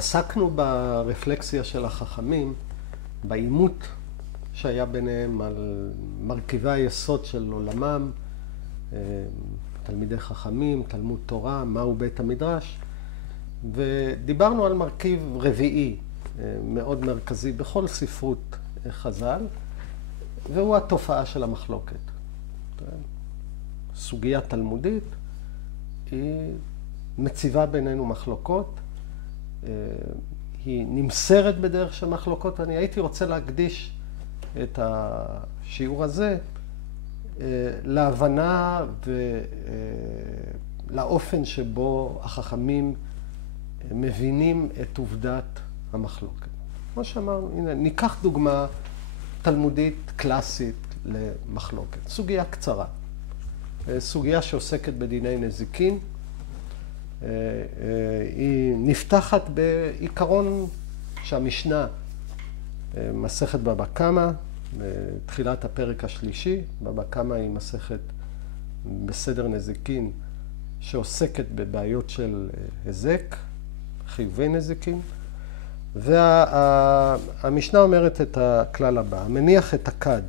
עסקנו ברפלקסיה של החכמים, בעימות שהיה ביניהם על מרכיבי היסוד של עולמם, תלמידי חכמים, תלמוד תורה, מהו בית המדרש, ודיברנו על מרכיב רביעי מאוד מרכזי בכל ספרות חז"ל, והוא התופעה של המחלוקת. סוגיה תלמודית היא מציבה בינינו מחלוקות, היא נמסרת בדרך של מחלוקות. אני הייתי רוצה להקדיש את השיעור הזה להבנה ולאופן שבו החכמים מבינים את עובדת המחלוקת. כמו שאמרנו, הנה, ניקח דוגמה תלמודית קלאסית למחלוקת. סוגיה קצרה. סוגיה שעוסקת בדיני נזיקין. היא נפתחת בעיקרון שהמשנה, מסכת בבא קמא, בתחילת הפרק השלישי. בבא קמא היא מסכת בסדר נזיקין שעוסקת בבעיות של היזק, חיובי נזיקין. והמשנה אומרת את הכלל הבא: מניח את הכד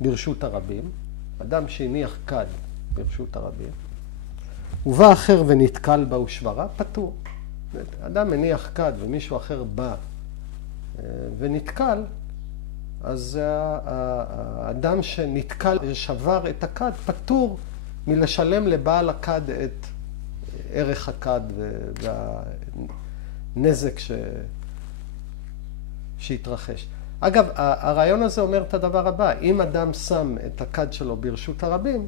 ברשות הרבים, אדם שהניח כד ברשות הרבים, ובא אחר ונתקל בה ושברה, פטור. אדם מניח כד ומישהו אחר בא ונתקל, אז האדם שנתקל ושבר את הכד פטור מלשלם לבעל הכד את ערך הכד והנזק שהתרחש. אגב, הרעיון הזה אומר את הדבר הבא: אם אדם שם את הכד שלו ברשות הרבים,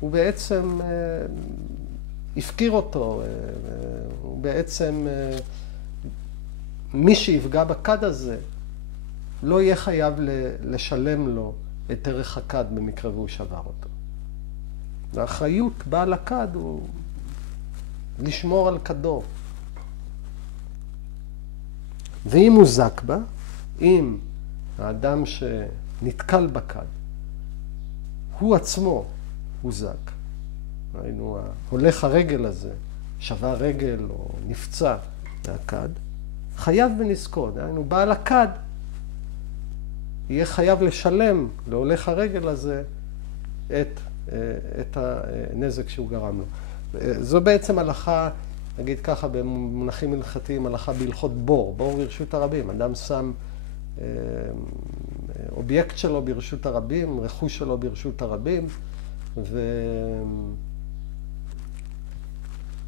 הוא בעצם הפקיר אותו, הוא בעצם, מי שיפגע בכד הזה לא יהיה חייב לשלם לו את ערך הכד במקרה והוא שבר אותו. האחריות בעל הכד הוא לשמור על כדו. ואם הוא זק בה, אם האדם שנתקל בכד הוא עצמו הוא זק, ראינו, הולך הרגל הזה שבר רגל או נפצע מהכד, חייב בנזקו. ראינו, בעל הכד יהיה חייב לשלם להולך הרגל הזה את הנזק שהוא גרם לו. זו בעצם הלכה, נגיד ככה במונחים הלכתיים, הלכה בהלכות בור, בור ברשות הרבים. אדם שם אובייקט שלו ברשות הרבים, רכוש שלו ברשות הרבים,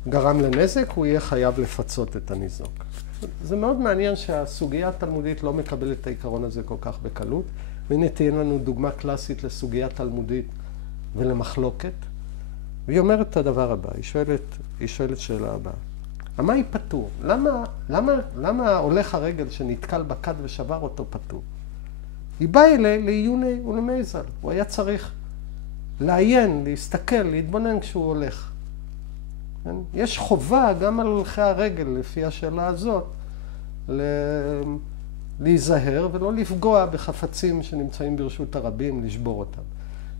וגרם לנזק, הוא יהיה חייב לפצות את הניזוק. זה מאוד מעניין שהסוגיה התלמודית לא מקבלת את העיקרון הזה כל כך בקלות. והנה תהיה לנו דוגמה קלאסית לסוגיה תלמודית ולמחלוקת. והיא אומרת את הדבר הבא, היא שואלת שאלה הבאה: מה היא פטור? למה הולך הרגל שנתקל בכד ושבר אותו פטור? היא באה לעיוני ולמזל. הוא היה צריך לעיין, להסתכל, להתבונן כשהוא הולך. יש חובה גם על הולכי הרגל, לפי השאלה הזאת, להיזהר ולא לפגוע בחפצים שנמצאים ברשות הרבים, לשבור אותם.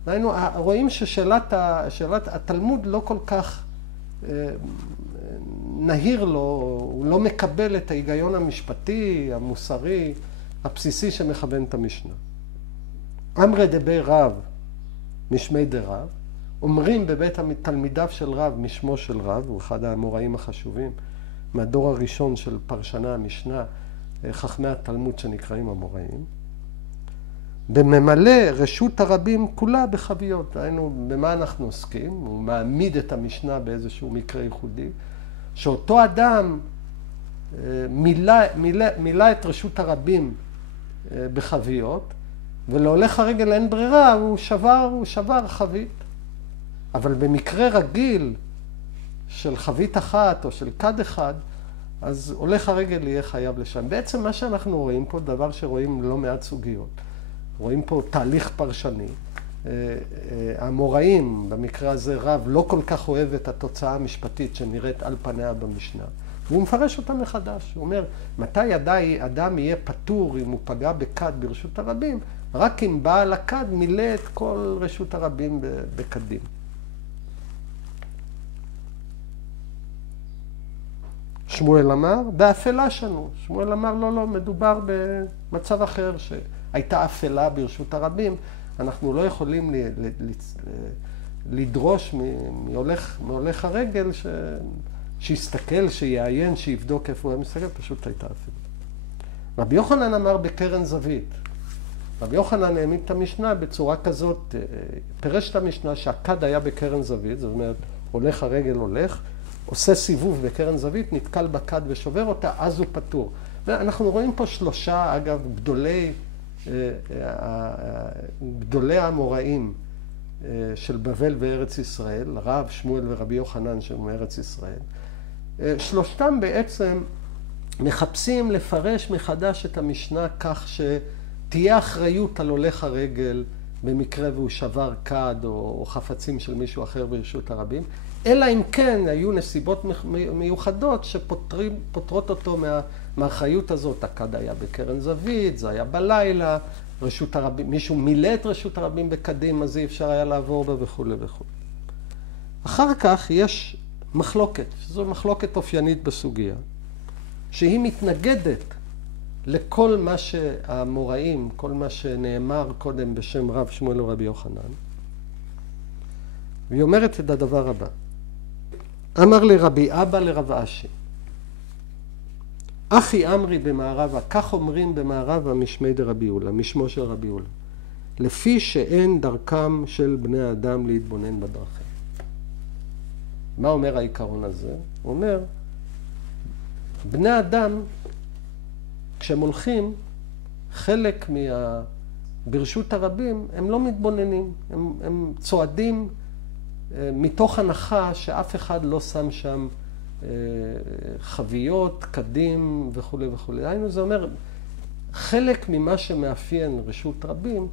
ראינו, רואים ששאלת התלמוד לא כל כך נהיר לו, הוא לא מקבל את ההיגיון המשפטי, המוסרי, הבסיסי שמכוון את המשנה. אמרי דבי רב משמי דרב, אומרים בבית תלמידיו של רב משמו של רב, הוא אחד האמוראים החשובים, מהדור הראשון של פרשנה המשנה, חכמי התלמוד שנקראים אמוראים, בממלא רשות הרבים כולה בחביות. היינו, במה אנחנו עוסקים? הוא מעמיד את המשנה באיזשהו מקרה ייחודי, שאותו אדם מילא את רשות הרבים בחביות, ולהולך הרגל אין ברירה, הוא שבר חבית. אבל במקרה רגיל של חבית אחת או של כד אחד, אז הולך הרגל יהיה חייב לשם. בעצם מה שאנחנו רואים פה, דבר שרואים לא מעט סוגיות. רואים פה תהליך פרשני. האמוראים, במקרה הזה רב, לא כל כך אוהב את התוצאה המשפטית שנראית על פניה במשנה. והוא מפרש אותה מחדש. הוא אומר, מתי אדם יהיה פטור אם הוא פגע בכד ברשות הרבים? רק אם בעל הכד מילא את כל רשות הרבים בכדים. שמואל אמר, באפלה שנו. שמואל אמר, לא, מדובר במצב אחר, שהייתה אפלה ברשות הרבים. אנחנו לא יכולים לדרוש מהולך הרגל שיסתכל, שיעיין, שיבדוק איפה הוא מסתכל, פשוט הייתה אפלה. רבי יוחנן אמר בקרן זווית. רבי יוחנן העמיד את המשנה בצורה כזאת, פירש את המשנה שהכד היה בקרן זווית, זאת אומרת, הולך הרגל הולך, עושה סיבוב בקרן זווית, נתקל בכד ושובר אותה, אז הוא פטור. ואנחנו רואים פה שלושה, אגב, גדולי האמוראים של בבל וארץ ישראל, רב, שמואל ורבי יוחנן שהם מארץ ישראל. שלושתם בעצם מחפשים לפרש מחדש את המשנה כך שתהיה אחריות על הולך הרגל במקרה והוא שבר כד או חפצים של מישהו אחר ברשות הרבים, אלא אם כן היו נסיבות מיוחדות שפותרות אותו מהאחריות הזאת. הכד היה בקרן זווית, זה היה בלילה, רשות הרבים, מישהו מילא את רשות הרבים בקדים, אז אי אפשר היה לעבור בה וכו' וכו'. אחר כך יש מחלוקת, שזו מחלוקת אופיינית בסוגיה, שהיא מתנגדת לכל מה שהאמוראים, כל מה שנאמר קודם בשם רב שמואל ורבי יוחנן. והיא אומרת את הדבר הבא. אמר לרבי אבא לרב אשי, אחי אמרי במערבה, כך אומרים במערבה משמי דרבי יהודה, משמו של רבי יהודה, לפי שאין דרכם של בני האדם להתבונן בדרכים. מה אומר העיקרון הזה? הוא אומר, בני אדם, כשהם הולכים, חלק ברשות הרבים, הם לא מתבוננים, הם צועדים מתוך הנחה שאף אחד לא שם שם חביות, קדים וכו' וכו'. היינו, זה אומר, חלק ממה שמאפיין רשות רבים,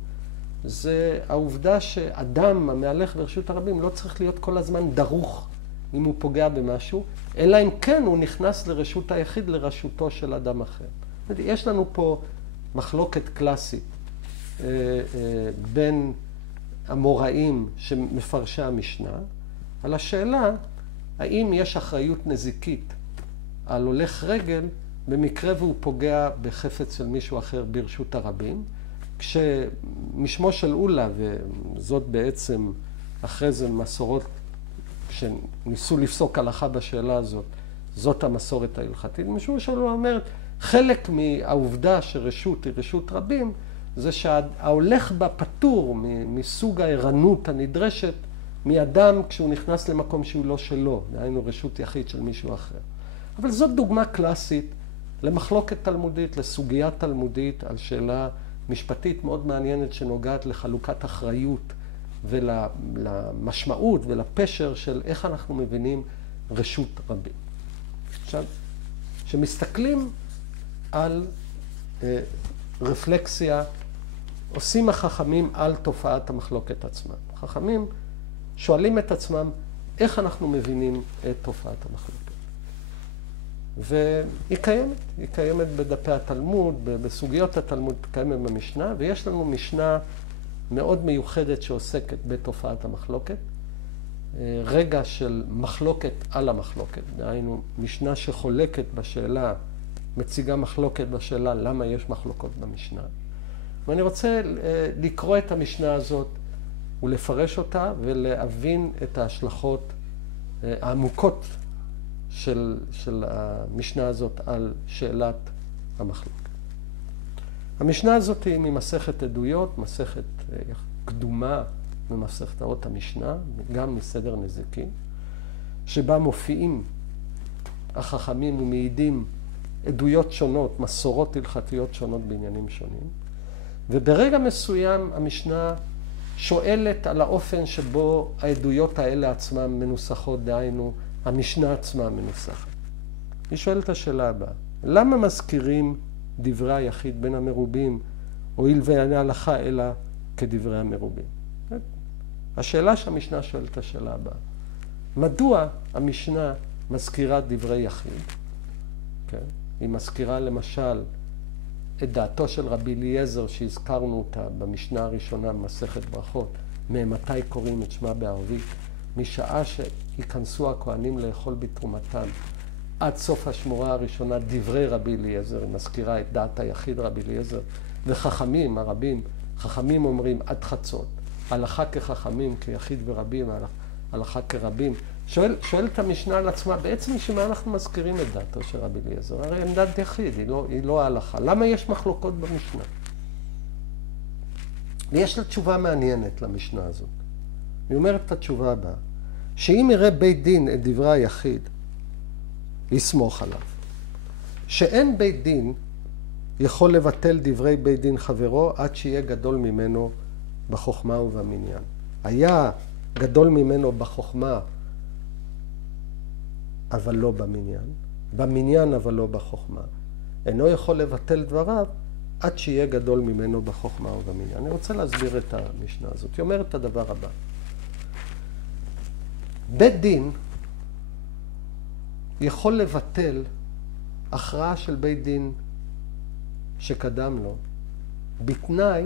זה העובדה שאדם המהלך ברשות הרבים לא צריך להיות כל הזמן דרוך אם הוא פוגע במשהו, אלא אם כן הוא נכנס לרשות היחיד לרשותו של אדם אחר. יש לנו פה מחלוקת קלאסית בין המוראים שמפרשי המשנה, על השאלה האם יש אחריות נזיקית על הולך רגל במקרה והוא פוגע בחפץ של מישהו אחר ברשות הרבים, כשמשמו של אולה, וזאת בעצם אחרי זה מסורות שניסו לפסוק הלכה בשאלה הזאת, זאת המסורת ההלכתית. משום שלו אומרת, חלק מהעובדה שרשות היא רשות רבים, זה שההולך בה פטור מסוג הערנות הנדרשת מאדם כשהוא נכנס למקום שהוא לא שלו, דהיינו רשות יחיד של מישהו אחר. אבל זאת דוגמה קלאסית למחלוקת תלמודית, לסוגיה תלמודית, על שאלה משפטית מאוד מעניינת שנוגעת לחלוקת אחריות ולמשמעות ולפשר של איך אנחנו מבינים רשות רבים. עכשיו, כשמסתכלים על רפלקסיה, עושים החכמים על תופעת המחלוקת עצמה. החכמים שואלים את עצמם איך אנחנו מבינים את תופעת המחלוקת. והיא קיימת בדפי התלמוד, בסוגיות התלמוד קיימת במשנה, ויש לנו משנה מאוד מיוחדת שעוסקת בתופעת המחלוקת. רגע של מחלוקת על המחלוקת, דהיינו משנה שחולקת בשאלה, מציגה מחלוקת בשאלה למה יש מחלוקות במשנה. ואני רוצה לקרוא את המשנה הזאת ולפרש אותה ולהבין את ההשלכות העמוקות של המשנה הזאת על שאלת המחלוקת. המשנה הזאת היא ממסכת עדויות, מסכת קדומה ממסכת אות המשנה, גם מסדר נזיקין, שבה מופיעים החכמים ומעידים עדויות שונות, מסורות הלכתיות שונות בעניינים שונים. וברגע מסוים המשנה שואלת על האופן שבו העדויות האלה עצמן מנוסחות, דהיינו, המשנה עצמה מנוסחת. היא שואלת את השאלה הבאה, למה מזכירים דברי היחיד בין המרובים, הואיל ואין הלכה אלא כדברי המרובים? השאלה שהמשנה שואלת את השאלה הבאה, מדוע המשנה מזכירה דברי יחיד? כן? היא מזכירה למשל את דעתו של רבי אליעזר שהזכרנו אותה במשנה הראשונה במסכת ברכות, ממתי קוראים את שמה בערבית, משעה שיכנסו הכהנים לאכול בתרומתם עד סוף השמורה הראשונה דברי רבי אליעזר, היא מזכירה את דעת היחיד רבי אליעזר, וחכמים הרבים, חכמים אומרים עד חצות, הלכה כחכמים, כיחיד ורבים, הלכה כרבים. שואלת המשנה על עצמה, בעצם משמה אנחנו מזכירים את דעתו של רבי אליעזר? הרי הם דת יחיד, היא לא ההלכה. למה יש מחלוקות במשנה? ויש לה תשובה מעניינת למשנה הזאת. היא אומרת את התשובה הבאה, שאם יראה בית דין את דברי היחיד, יסמוך עליו. שאין בית דין יכול לבטל דברי בית דין חברו עד שיהיה גדול ממנו בחוכמה ובמניין. היה גדול ממנו בחוכמה, אבל לא במניין. במניין, אבל לא בחוכמה. אינו יכול לבטל דבריו עד שיהיה גדול ממנו בחוכמה ובמניין. אני רוצה להסביר את המשנה הזאת. היא אומרת את הדבר הבא. בית דין יכול לבטל הכרעה של בית דין שקדם לו, בתנאי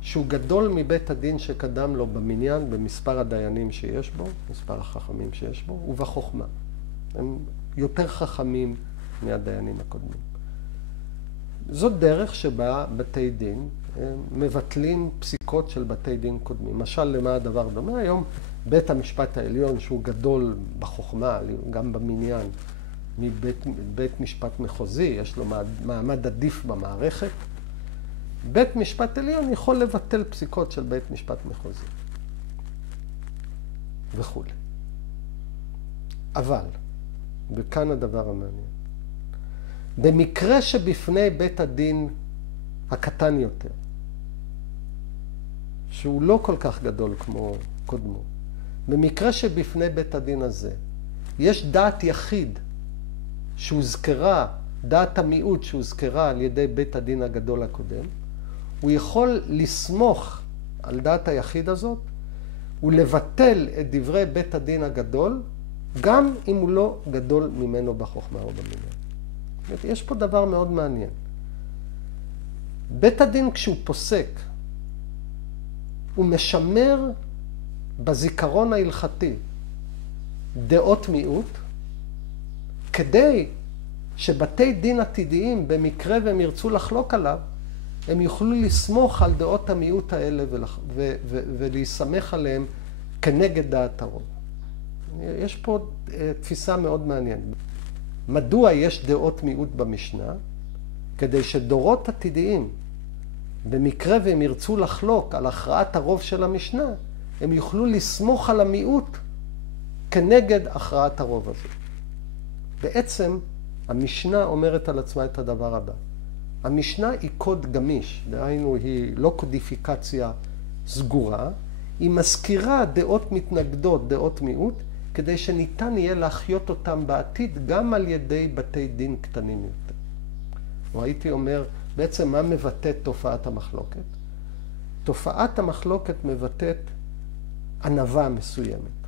שהוא גדול מבית הדין שקדם לו במניין, במספר הדיינים שיש בו, מספר החכמים שיש בו, ובחוכמה. הם יותר חכמים מהדיינים הקודמים. זאת דרך שבה בתי דין מבטלים פסיקות של בתי דין קודמים. למשל, למה הדבר דומה? היום בית המשפט העליון, שהוא גדול בחוכמה, גם במניין, מבית משפט מחוזי, יש לו מעמד עדיף במערכת. בית משפט עליון יכול לבטל פסיקות של בית משפט מחוזי. וכו'. אבל, וכאן הדבר המעניין, במקרה שבפני בית הדין הקטן יותר, שהוא לא כל כך גדול כמו קודמו, במקרה שבפני בית הדין הזה, יש דעת יחיד שהוזכרה, דעת המיעוט שהוזכרה על ידי בית הדין הגדול הקודם, הוא יכול לסמוך על דעת היחיד הזאת ולבטל את דברי בית הדין הגדול, גם אם הוא לא גדול ממנו בחוכמה או במניין. יש פה דבר מאוד מעניין. בית הדין כשהוא פוסק, הוא משמר בזיכרון ההלכתי דעות מיעוט, כדי שבתי דין עתידיים, במקרה והם ירצו לחלוק עליו, הם יוכלו לסמוך על דעות המיעוט האלה ולהסמך עליהם כנגד דעת הרוב. יש פה תפיסה מאוד מעניינת. מדוע יש דעות מיעוט במשנה? כדי שדורות עתידיים, במקרה והם ירצו לחלוק על הכרעת הרוב של המשנה, הם יוכלו לסמוך על המיעוט כנגד הכרעת הרוב הזה. בעצם המשנה אומרת על עצמה את הדבר הבא. המשנה היא קוד גמיש, דהיינו היא לא קודיפיקציה סגורה, היא מזכירה דעות מתנגדות, דעות מיעוט, כדי שניתן יהיה להחיות אותם בעתיד גם על ידי בתי דין קטנים יותר. או הייתי אומר, בעצם מה מבטאת תופעת המחלוקת? תופעת המחלוקת מבטאת ענווה מסוימת.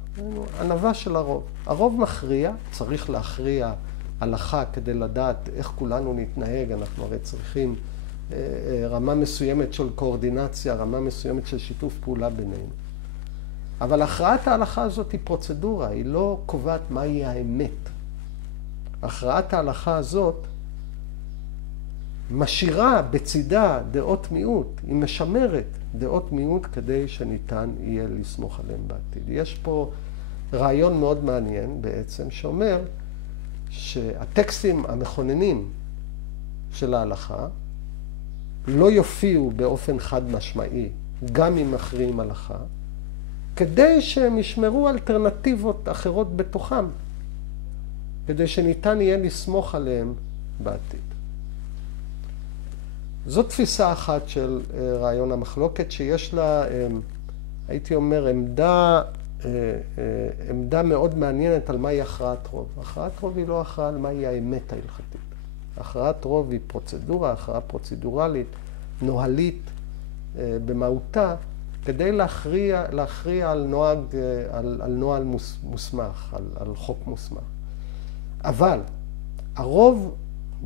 ענווה של הרוב. הרוב מכריע, צריך להכריע הלכה כדי לדעת איך כולנו נתנהג, אנחנו הרי צריכים רמה מסוימת של קואורדינציה, רמה מסוימת של שיתוף פעולה בינינו. אבל הכרעת ההלכה הזאת היא פרוצדורה, היא לא קובעת מהי האמת. הכרעת ההלכה הזאת משאירה בצידה דעות מיעוט, היא משמרת דעות מיעוט כדי שניתן יהיה לסמוך עליהם בעתיד. יש פה רעיון מאוד מעניין בעצם שאומר שהטקסטים המכוננים של ההלכה לא יופיעו באופן חד משמעי, גם אם מכריעים הלכה, כדי שהם ישמרו אלטרנטיבות אחרות בתוכם, כדי שניתן יהיה לסמוך עליהם בעתיד. זו תפיסה אחת של רעיון המחלוקת, שיש לה, הייתי אומר, עמדה מאוד מעניינת על מהי הכרעת רוב. הכרעת רוב היא לא הכרעה על מהי האמת ההלכתית. הכרעת רוב היא פרוצדורה, הכרעה פרוצדורלית, נוהלית במהותה, כדי להכריע על נוהל מוסמך, על חוק מוסמך. אבל הרוב,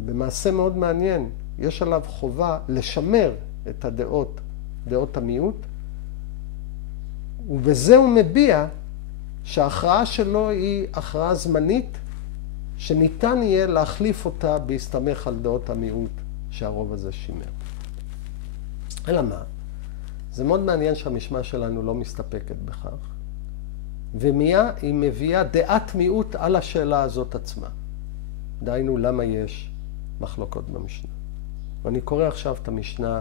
במעשה מאוד מעניין, יש עליו חובה לשמר את דעות המיעוט, ובזה הוא מביע שההכרעה שלו היא הכרעה זמנית, שניתן יהיה להחליף אותה בהסתמך על דעות המיעוט שהרוב הזה שימר. אלא מה? זה מאוד מעניין שהמשנה שלנו לא מסתפקת בכך, ומיד היא מביאה דעת מיעוט על השאלה הזאת עצמה. דהיינו, למה יש מחלוקות במשנה? ואני קורא עכשיו את המשנה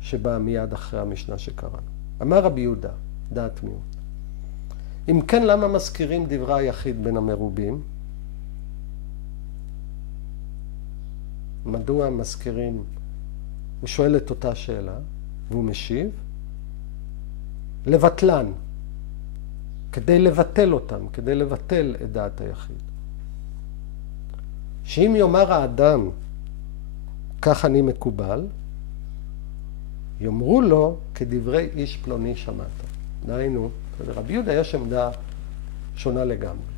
שבאה מיד אחרי המשנה שקראנו. אמר רבי יהודה, דעת מיעוט. אם כן, למה מזכירים דברי היחיד בין המרובים? מדוע מזכירים? הוא שואל את אותה שאלה, והוא משיב. לבטלן, כדי לבטל אותם, כדי לבטל את דעת היחיד. שאם יאמר האדם, כך אני מקובל, יאמרו לו כדברי איש פלוני שמעת. דהיינו, לרבי יהודה יש עמדה שונה לגמרי.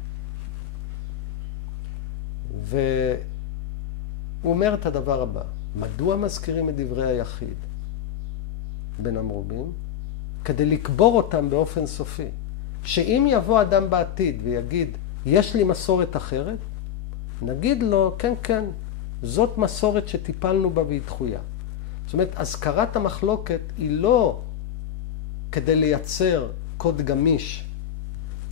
והוא אומר את הדבר הבא, מדוע מזכירים את דברי היחיד בין המרובים? כדי לקבור אותם באופן סופי. שאם יבוא אדם בעתיד ויגיד, יש לי מסורת אחרת, נגיד לו, כן, כן, זאת מסורת שטיפלנו בה והיא דחויה. זאת אומרת, הזכרת המחלוקת היא לא כדי לייצר קוד גמיש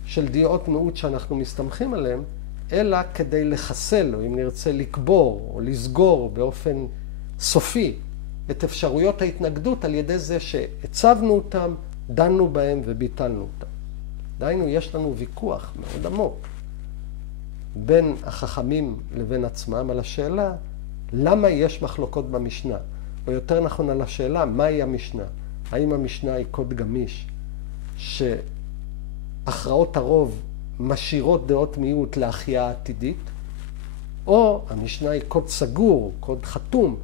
של דעות מיעוט שאנחנו מסתמכים עליהם, אלא כדי לחסל, או אם נרצה לקבור או לסגור באופן סופי את אפשרויות ההתנגדות על ידי זה שהצבנו אותם, דנו בהם וביטלנו אותם. דהיינו, יש לנו ויכוח מאוד עמוק בין החכמים לבין עצמם על השאלה למה יש מחלוקות במשנה, או יותר נכון על השאלה מהי המשנה. האם המשנה היא קוד גמיש שהכרעות הרוב משאירות דעות מיעוט להחייאה עתידית, או המשנה היא קוד סגור, קוד חתום,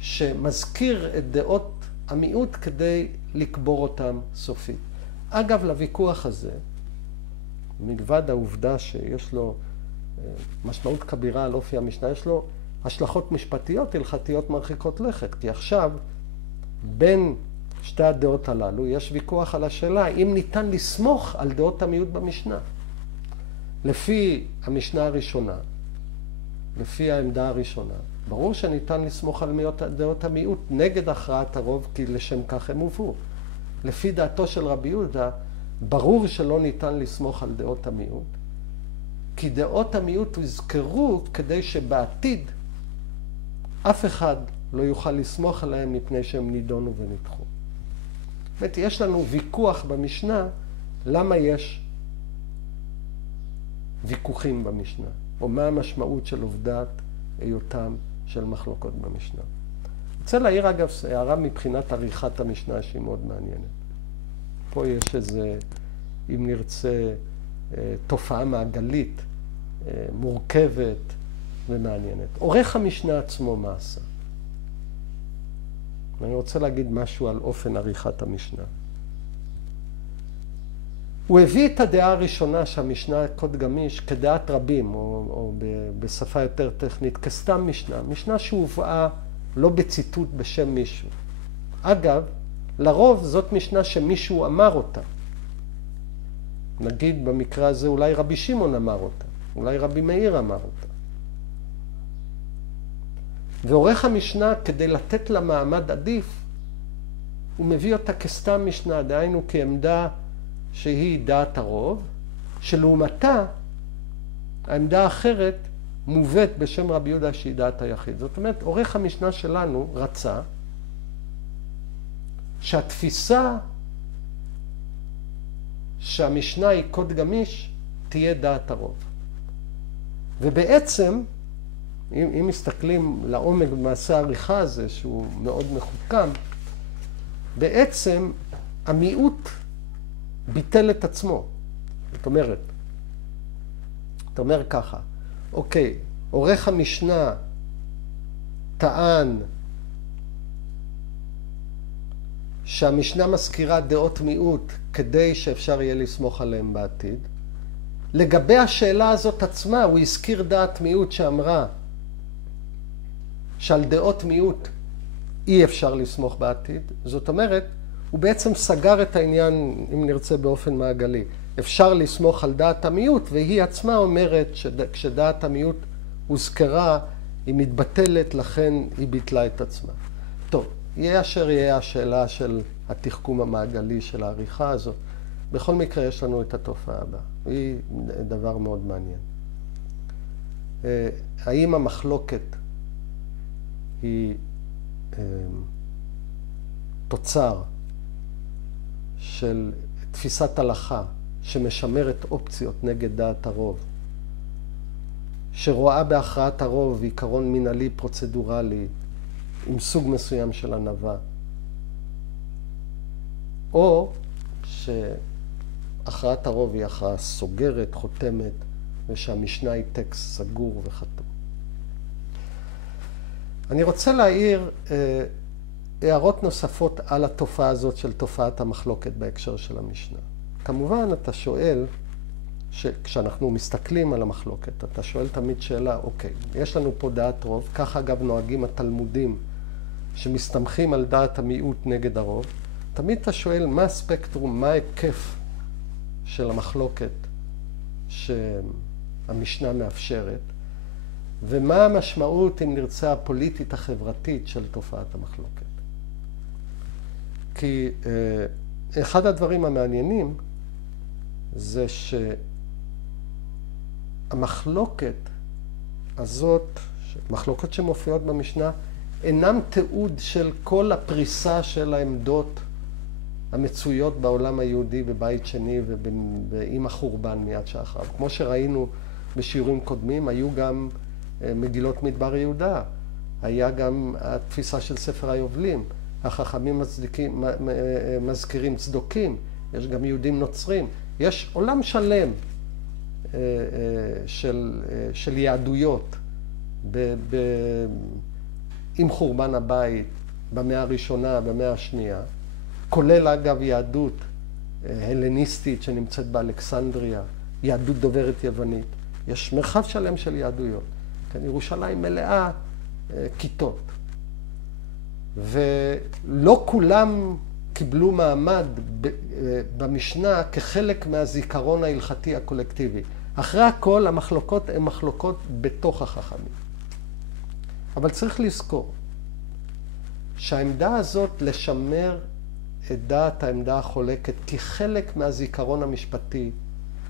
שמזכיר את דעות המיעוט כדי לקבור אותם סופית. אגב, לוויכוח הזה, מלבד העובדה שיש לו משמעות כבירה על אופי המשנה, יש לו השלכות משפטיות, הלכתיות מרחיקות לכת. כי עכשיו, בין שתי הדעות הללו, יש ויכוח על השאלה אם ניתן לסמוך על דעות המיעוט במשנה. לפי המשנה הראשונה, לפי העמדה הראשונה, ברור שניתן לסמוך על דעות המיעוט נגד הכרעת הרוב, כי לשם כך הם הובאו. לפי דעתו של רבי יהודה, ברור שלא ניתן לסמוך על דעות המיעוט, כי דעות המיעוט הוזכרו כדי שבעתיד אף אחד לא יוכל לסמוך עליהם מפני שהם נידונו ונדחו. זאת אומרת, יש לנו ויכוח במשנה, למה יש ויכוחים במשנה, או מה המשמעות של עובדת היותם של מחלוקות במשנה. אני רוצה להעיר אגב הערה מבחינת עריכת המשנה שהיא מאוד מעניינת. פה יש איזה, אם נרצה, תופעה מעגלית, מורכבת ומעניינת. עורך המשנה עצמו מה עשה? ואני רוצה להגיד משהו על אופן עריכת המשנה. הוא הביא את הדעה הראשונה שהמשנה קוד גמיש כדעת רבים, או בשפה יותר טכנית, כסתם משנה. משנה שהובאה לא בציטוט בשם מישהו. אגב, לרוב זאת משנה שמישהו אמר אותה. נגיד במקרה הזה אולי רבי שמעון אמר אותה, אולי רבי מאיר אמר אותה. ועורך המשנה כדי לתת לה מעמד עדיף, הוא מביא אותה כסתם משנה, דהיינו כעמדה שהיא דעת הרוב, שלעומתה העמדה האחרת מובאת בשם רבי יהודה שהיא דעת היחיד. זאת אומרת, עורך המשנה שלנו רצה שהתפיסה שהמשנה היא קוד גמיש תהיה דעת הרוב. ובעצם, אם מסתכלים לעומק במעשה העריכה הזה, שהוא מאוד מחוכם, בעצם המיעוט ביטל את עצמו. זאת אומרת, אתה אומר ככה, אוקיי, עורך המשנה טען שהמשנה מזכירה דעות מיעוט כדי שאפשר יהיה לסמוך עליהם בעתיד. לגבי השאלה הזאת עצמה, הוא הזכיר דעת מיעוט שאמרה שעל דעות מיעוט אי אפשר לסמוך בעתיד. זאת אומרת, הוא בעצם סגר את העניין, אם נרצה באופן מעגלי, אפשר לסמוך על דעת המיעוט, והיא עצמה אומרת שכשדעת המיעוט הוזכרה, היא מתבטלת, לכן היא ביטלה את עצמה. טוב, יהיה אשר יהיה השאלה של התחכום המעגלי של העריכה הזאת. בכל מקרה יש לנו את התופעה הבאה. היא דבר מאוד מעניין. האם המחלוקת היא תוצר של תפיסת הלכה שמשמרת אופציות נגד דעת הרוב, שרואה בהכרעת הרוב עיקרון מנהלי פרוצדורלי עם סוג מסוים של ענווה, או שהכרעת הרוב היא הכרעה סוגרת, חותמת, ושהמשנה היא טקסט סגור וחתום. אני רוצה להעיר הערות נוספות על התופעה הזאת של תופעת המחלוקת בהקשר של המשנה. כמובן, אתה שואל, כשאנחנו מסתכלים על המחלוקת, אתה שואל תמיד שאלה, אוקיי, יש לנו פה דעת רוב, כך אגב נוהגים התלמודים שמסתמכים על דעת המיעוט נגד הרוב, תמיד אתה שואל מה הספקטרום, מה ההיקף של המחלוקת שהמשנה מאפשרת, ומה המשמעות, אם נרצה, הפוליטית החברתית של תופעת המחלוקת. כי אחד הדברים המעניינים זה שהמחלוקת הזאת, מחלוקות שמופיעות במשנה, אינם תיעוד של כל הפריסה של העמדות המצויות בעולם היהודי בבית שני ועם החורבן מיד שאחריו. כמו שראינו בשיעורים קודמים, היו גם מגילות מדבר יהודה, היה גם התפיסה של ספר היובלים, החכמים מזכירים צדוקים, יש גם יהודים נוצרים, יש עולם שלם של יהדויות עם חורבן הבית במאה הראשונה, במאה השנייה, כולל אגב יהדות הלניסטית שנמצאת באלכסנדריה, יהדות דוברת יוונית, יש מרחב שלם של יהדויות. כאן ירושלים מלאה כיתות. ולא כולם קיבלו מעמד במשנה כחלק מהזיכרון ההלכתי הקולקטיבי. אחרי הכל, המחלוקות הן מחלוקות בתוך החכמים. אבל צריך לזכור שהעמדה הזאת לשמר את דעת העמדה החולקת כחלק מהזיכרון המשפטי,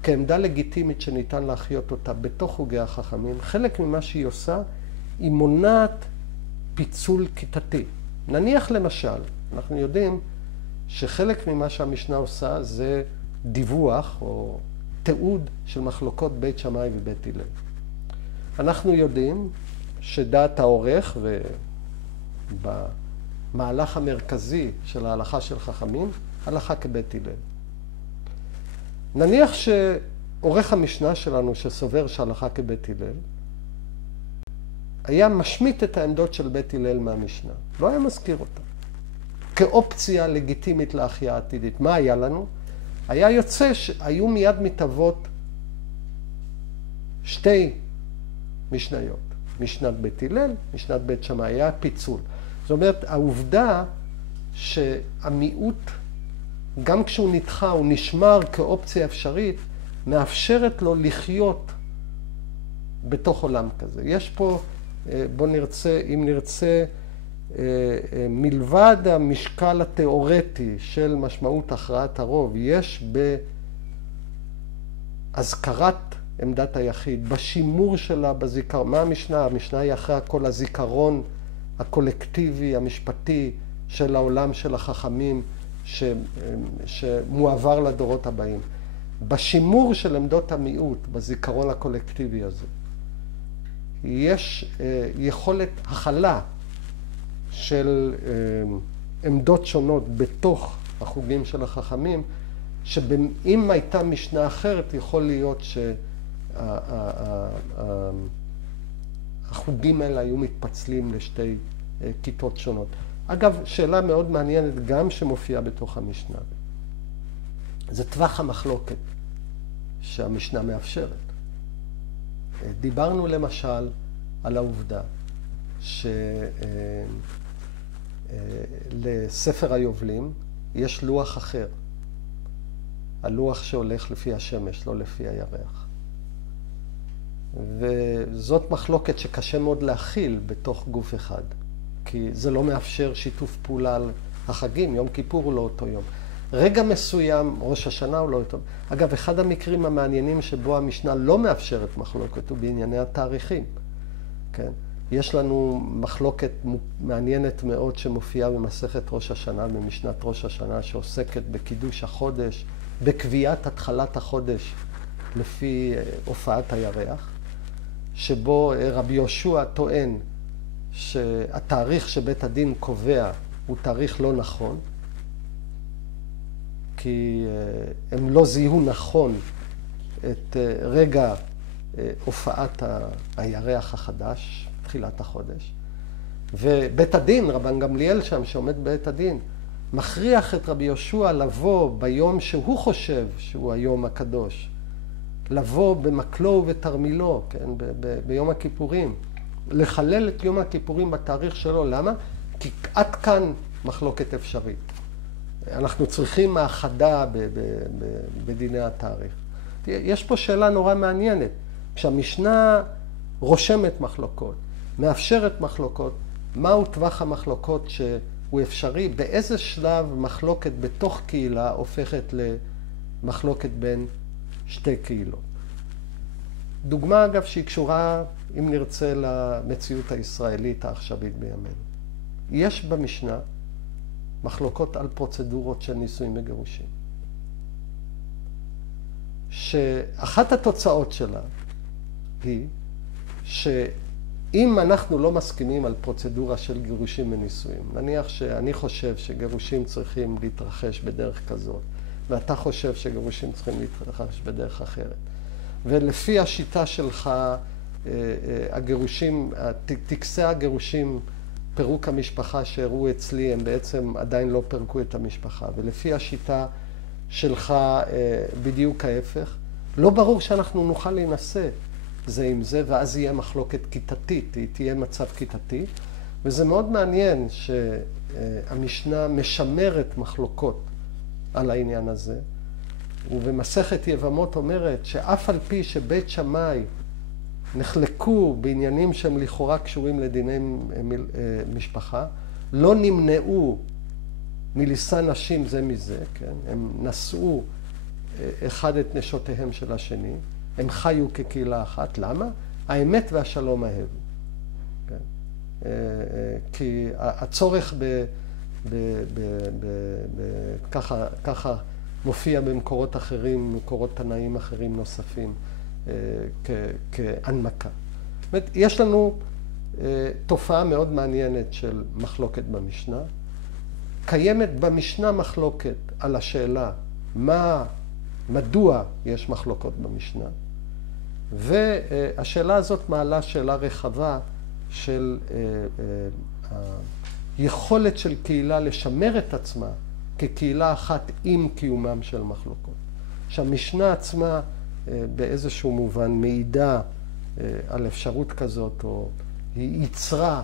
כעמדה לגיטימית שניתן להחיות אותה בתוך חוגי החכמים, חלק ממה שהיא עושה, היא מונעת פיצול כיתתי. נניח למשל, אנחנו יודעים שחלק ממה שהמשנה עושה זה דיווח או תיעוד של מחלוקות בית שמאי ובית הלל. אנחנו יודעים שדעת העורך ובמהלך המרכזי של ההלכה של חכמים, הלכה כבית הלל. נניח שעורך המשנה שלנו שסובר שהלכה כבית הלל, היה משמיט את העמדות של בית הלל מהמשנה. לא היה מזכיר אותה. כאופציה לגיטימית להחיה עתידית. מה היה לנו? היה יוצא שהיו מיד מתהוות שתי משניות. משנת בית הלל, משנת בית שמאי. היה פיצול. זאת אומרת, העובדה שהמיעוט, גם כשהוא נדחה, הוא נשמר כאופציה אפשרית, מאפשרת לו לחיות בתוך עולם כזה. יש פה, בוא נרצה, אם נרצה, מלבד המשקל התיאורטי של משמעות הכרעת הרוב, יש בהזכרת עמדת היחיד, בשימור שלה, בזיכרון. מה המשנה? המשנה היא אחרי הכל הזיכרון הקולקטיבי, המשפטי של העולם של החכמים, שמועבר לדורות הבאים. בשימור של עמדות המיעוט, בזיכרון הקולקטיבי הזה, יש יכולת הכלה של עמדות שונות בתוך החוגים של החכמים, שאם הייתה משנה אחרת, יכול להיות שהחוגים האלה היו מתפצלים לשתי כיתות שונות. אגב, שאלה מאוד מעניינת גם שמופיעה בתוך המשנה. זה טווח המחלוקת שהמשנה מאפשרת. דיברנו למשל על העובדה שלספר היובלים יש לוח אחר. הלוח שהולך לפי השמש, לא לפי הירח. וזאת מחלוקת שקשה מאוד להכיל בתוך גוף אחד, כי זה לא מאפשר שיתוף פעולה על החגים, יום כיפור הוא לא אותו יום. רגע מסוים, ראש השנה הוא לא אותו. אגב, אחד המקרים המעניינים שבו המשנה לא מאפשרת מחלוקת הוא בענייני התאריכים. כן? יש לנו מחלוקת מעניינת מאוד שמופיעה במסכת ראש השנה, במשנת ראש השנה, שעוסקת בקידוש החודש, בקביעת התחלת החודש לפי הופעת הירח, שבו רבי יהושע טוען שהתאריך שבית הדין קובע הוא תאריך לא נכון, כי הם לא זיהו נכון את רגע הופעת הירח החדש, תחילת החודש. ובית הדין, רבן גמליאל שם, שעומד בבית הדין, מכריח את רבי יהושע לבוא ביום שהוא חושב שהוא היום הקדוש, לבוא במקלו ובתרמילו, כן, ביום הכיפורים, לחלל את יום הכיפורים בתאריך שלו. למה? כי עד כאן מחלוקת אפשרית. אנחנו צריכים האחדה בדיני התאריך. יש פה שאלה נורא מעניינת. כשהמשנה רושמת מחלוקות, מאפשרת מחלוקות, מהו טווח המחלוקות שהוא אפשרי? באיזה שלב מחלוקת בתוך קהילה הופכת למחלוקת בין שתי קהילות? דוגמה, אגב, שהיא קשורה, אם נרצה, למציאות הישראלית העכשווית בימינו. יש במשנה מחלוקות על פרוצדורות של נישואים וגירושים, שאחת התוצאות שלה היא שאם אנחנו לא מסכימים על פרוצדורה של גירושים ונישואים, נניח שאני חושב שגירושים צריכים להתרחש בדרך כזאת, ואתה חושב שגירושים צריכים להתרחש בדרך אחרת, ולפי השיטה שלך, הגירושים, טקסי הגירושים, פירוק המשפחה שהראו אצלי, הם בעצם עדיין לא פירקו את המשפחה. ולפי השיטה שלך בדיוק ההפך, לא ברור שאנחנו נוכל להינשא זה עם זה, ואז יהיה מחלוקת כיתתית, היא תהיה מצב כיתתי. וזה מאוד מעניין שהמשנה משמרת מחלוקות על העניין הזה. ובמסכת יבמות אומרת שאף על פי שבית שמאי נחלקו בעניינים שהם לכאורה קשורים לדיני משפחה, לא נמנעו מלישא נשים זה מזה, כן? הם נשאו אחד את נשותיהם של השני, הם חיו כקהילה אחת. למה? האמת והשלום אהבו. כן? כי הצורך ככה מופיע במקורות אחרים, מקורות תנאים אחרים נוספים, כהנמקה. זאת אומרת, יש לנו תופעה מאוד מעניינת של מחלוקת במשנה. קיימת במשנה מחלוקת על השאלה מדוע יש מחלוקות במשנה, והשאלה הזאת מעלה שאלה רחבה של היכולת של קהילה לשמר את עצמה כקהילה אחת עם קיומם של מחלוקות. שהמשנה עצמה באיזשהו מובן מעידה על אפשרות כזאת, או היא ייצרה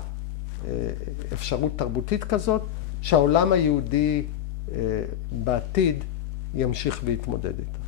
אפשרות תרבותית כזאת, שהעולם היהודי בעתיד ימשיך להתמודד איתה.